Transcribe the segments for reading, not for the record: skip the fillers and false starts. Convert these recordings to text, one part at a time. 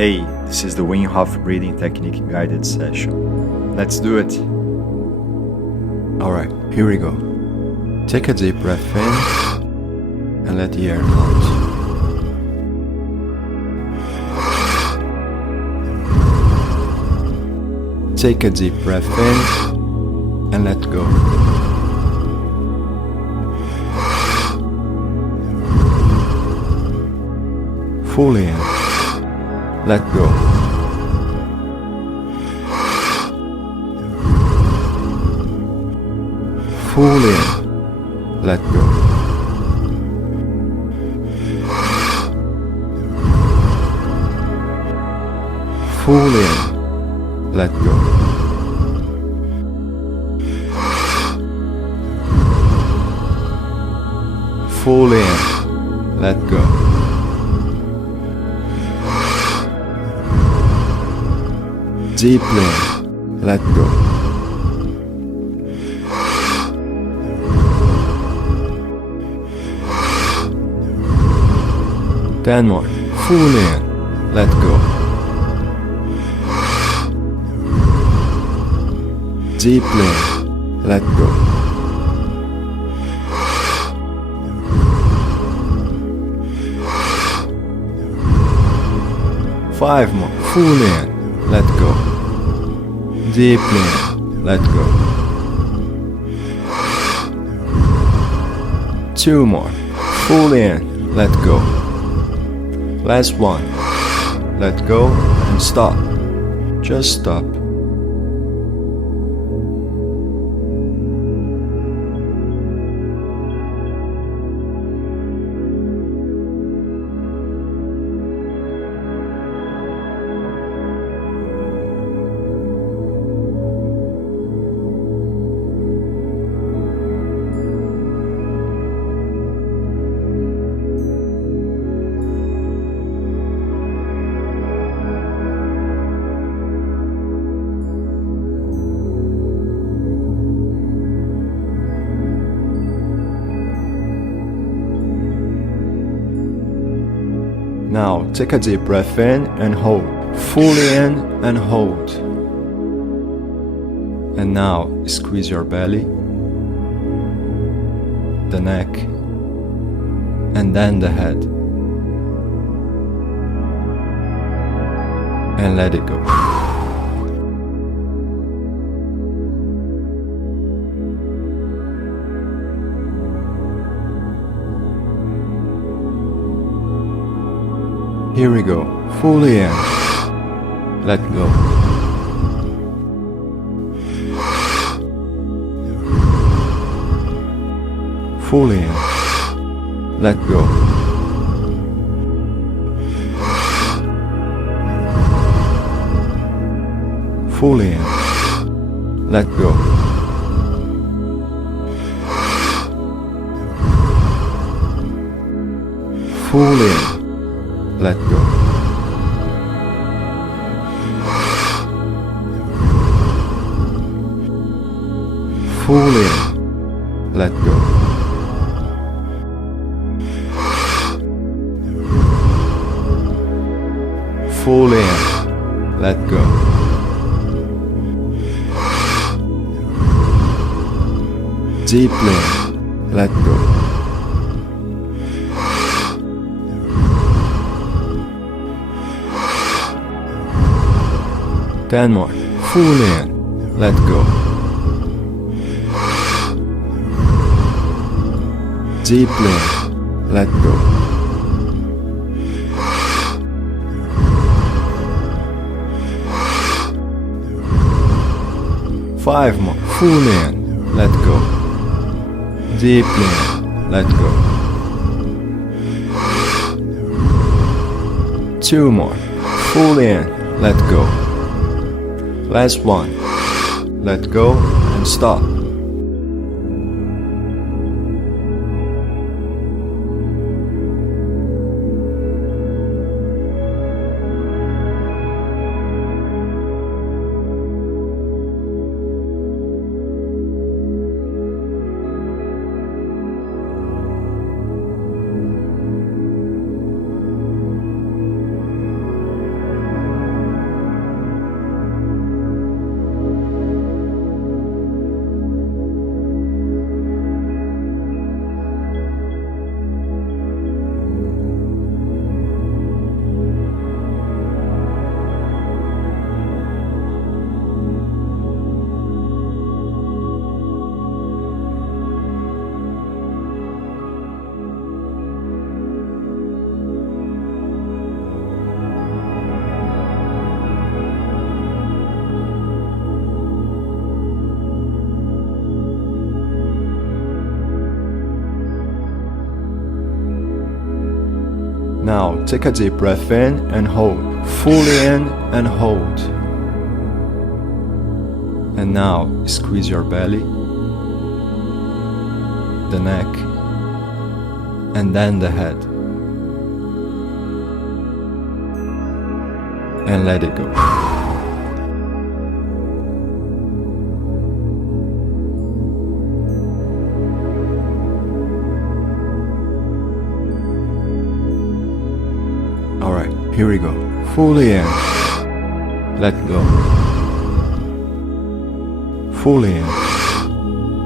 Hey, this is the Wim Hof Breathing Technique guided session. Let's do it. Alright, here we go. Take a deep breath in and let the air out. Take a deep breath in and let go. Fully in. Let go. Fully in. Let go. Fully in. Let go. Fully in. Let go. Deeply in. Let go. Ten more. Fully in. Let go. Deeply in. Let go. Five more. Fully in. Let go. Deeply in. Let go. Two more. Fully in. Let go. Last one. Let go and stop. Just stop. Now, take a deep breath in and hold. Fully in and hold. And now, squeeze your belly, the neck, and then the head. And let it go. Here we go. Fully in. Let go. Fully in. Let go. Fully in. Let go. Fully in. Let go. Fully in. Let go. Fully in. Let go. Deeply in. Let go. Ten more. Fully in. Let go. Deeply in. Let go. Five more. Fully in. Let go. Deeply in. Let go. Two more. Fully in. Let go. Last one. Let go and stop. take a deep breath in and hold. Fully in and hold. And now squeeze your belly, the neck, and then the head. And let it go. Alright, here we go. Fully in. Let go. Fully in.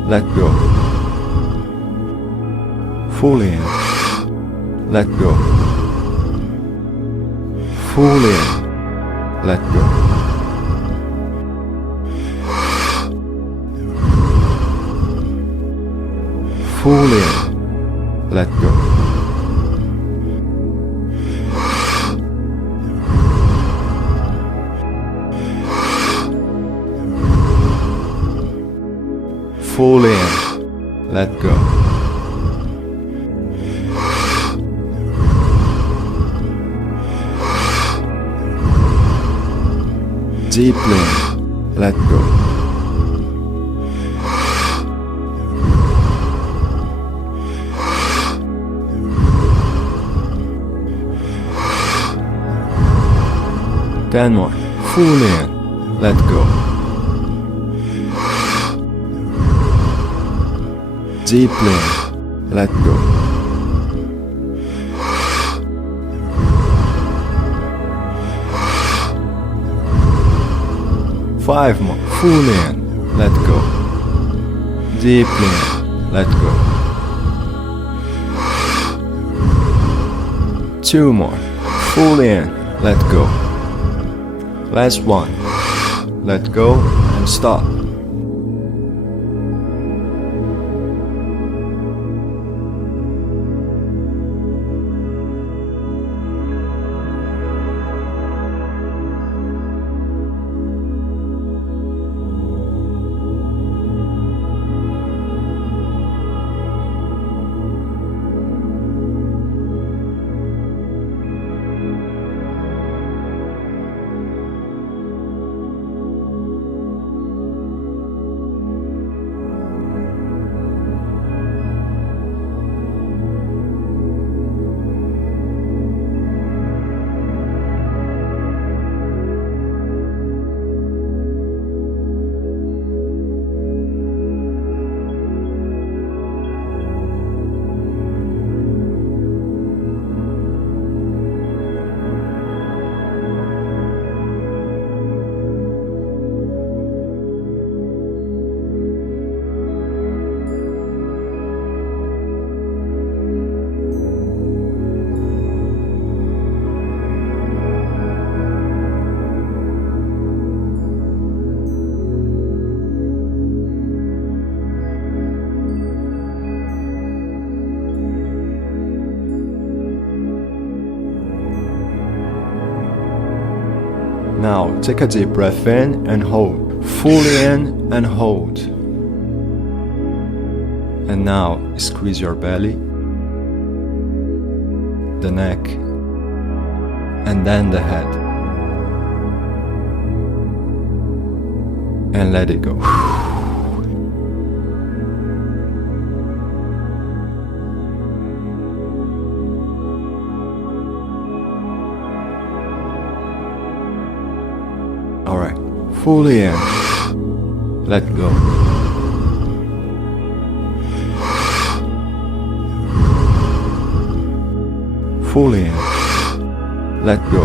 Let go. Fully in. Let go. Fully in. Let go. Fully in. Let go. Fully in. Let go. Deeply in. Let go. Ten more. Fully in. Let go. Deeply in. Let go. Five more. Fully in. Let go. Deeply in. Let go. Two more. Fully in. Let go. Last one. Let go and stop. Now take a deep breath in and hold. Fully in and hold. And now squeeze your belly, the neck, and then the head. And let it go. Alright, fully in. Let go. Fully in. Let go.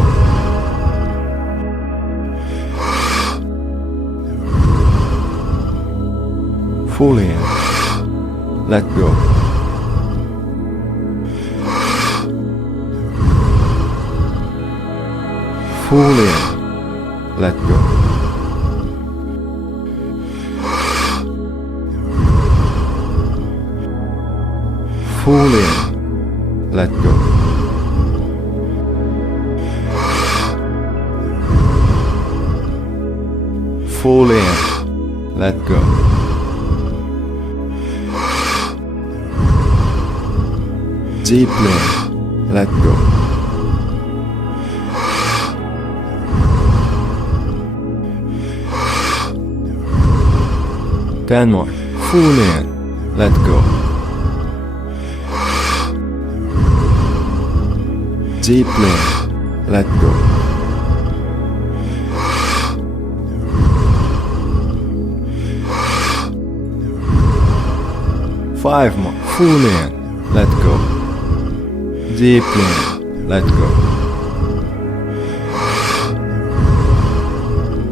Fully in. Let go. Fully in. Let go. Fully in. Let go. Fully in. Let go. Deeply in. Let go. 10 more. Full in. Let go. Deeply in. Let go. Five more. Full in. Let go. Deeply in. Let go.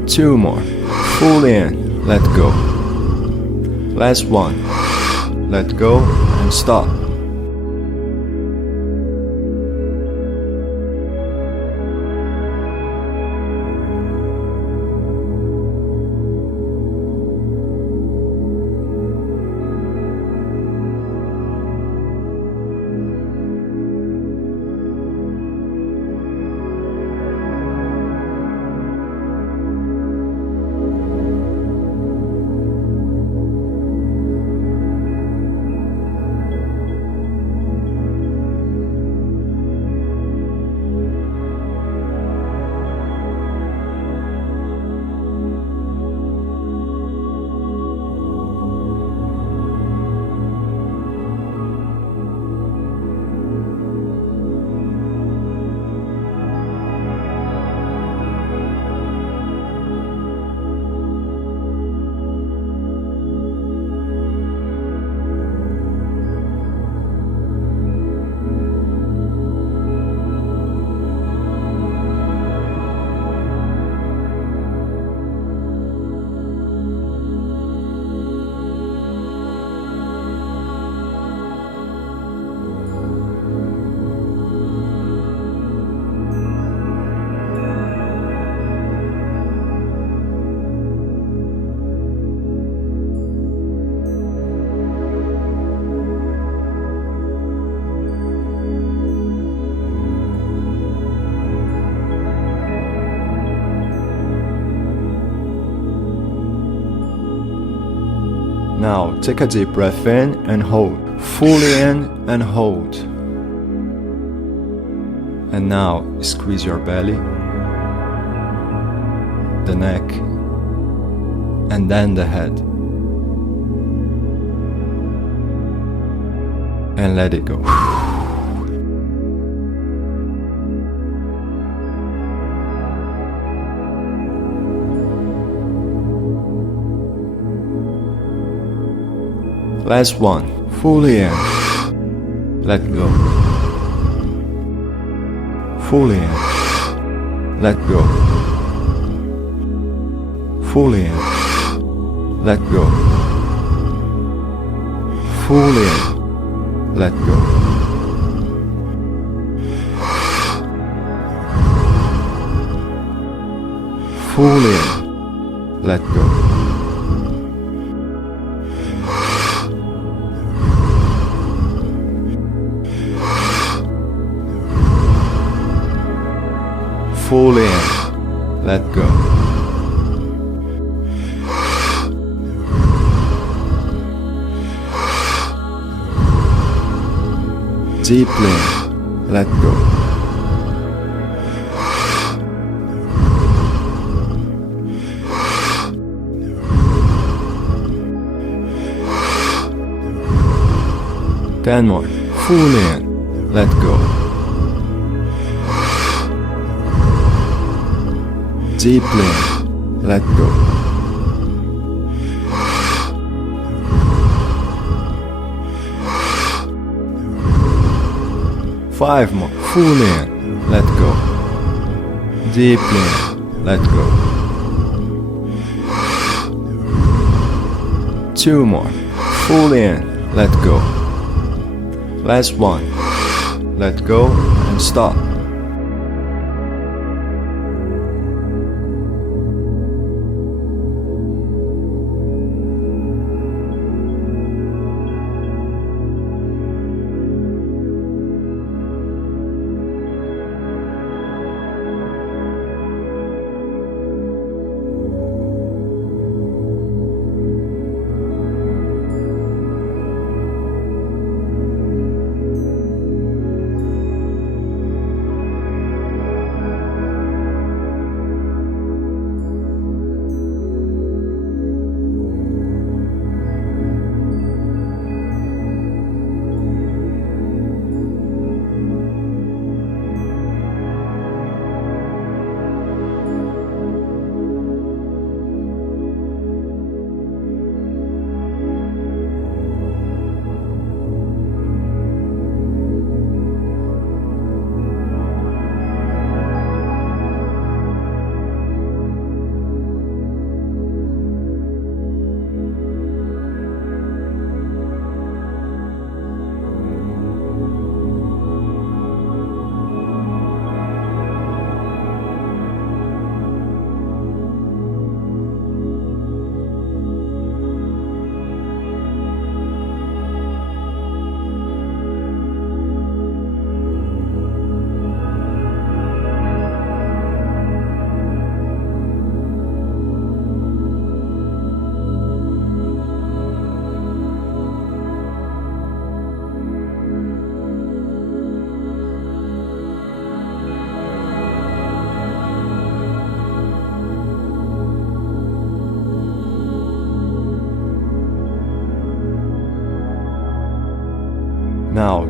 2 more. Full in. Let go. Last one. Let go and stop. Now take a deep breath in and hold. Fully in and hold. And now squeeze your belly, the neck, and then the head. And let it go. Last one. Fully in. Let go. Fully in. Let go. Fully in. Let go. Fully in. Let go. Fully in. Let go. Fully in. Let go. Deeply in. Let go. Ten more. Fully in. Let go. Deeply in. Let go. Five more. Fully in. Let go. Deeply in. Let go. Two more. Fully in. Let go. Last one. Let go and stop.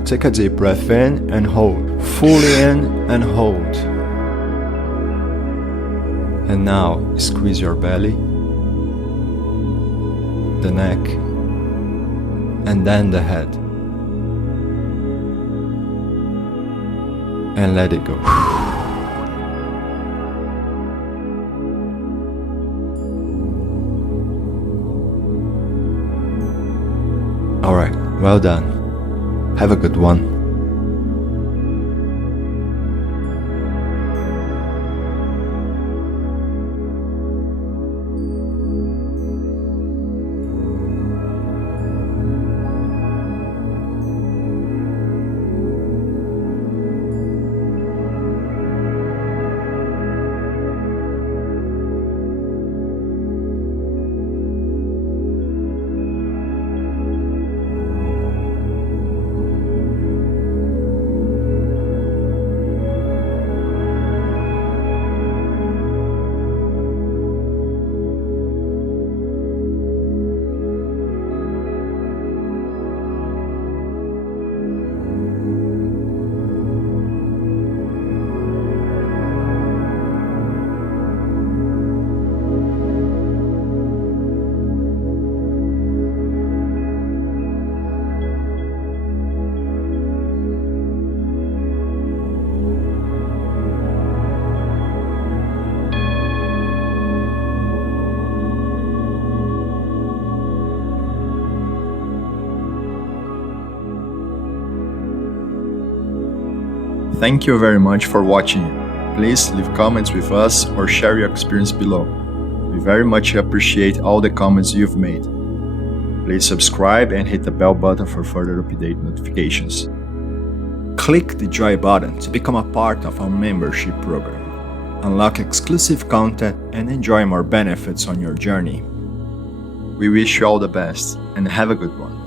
take a deep breath in and hold. Fully in and hold. And now squeeze your belly, the neck, and then the head. And let it go. Alright, well done. Have a good one. Thank you very much for watching. Please leave comments with us or share your experience below. We very much appreciate all the comments you've made. Please subscribe and hit the bell button for further update notifications. Click the join button to become a part of our membership program. Unlock exclusive content and enjoy more benefits on your journey. We wish you all the best and have a good one.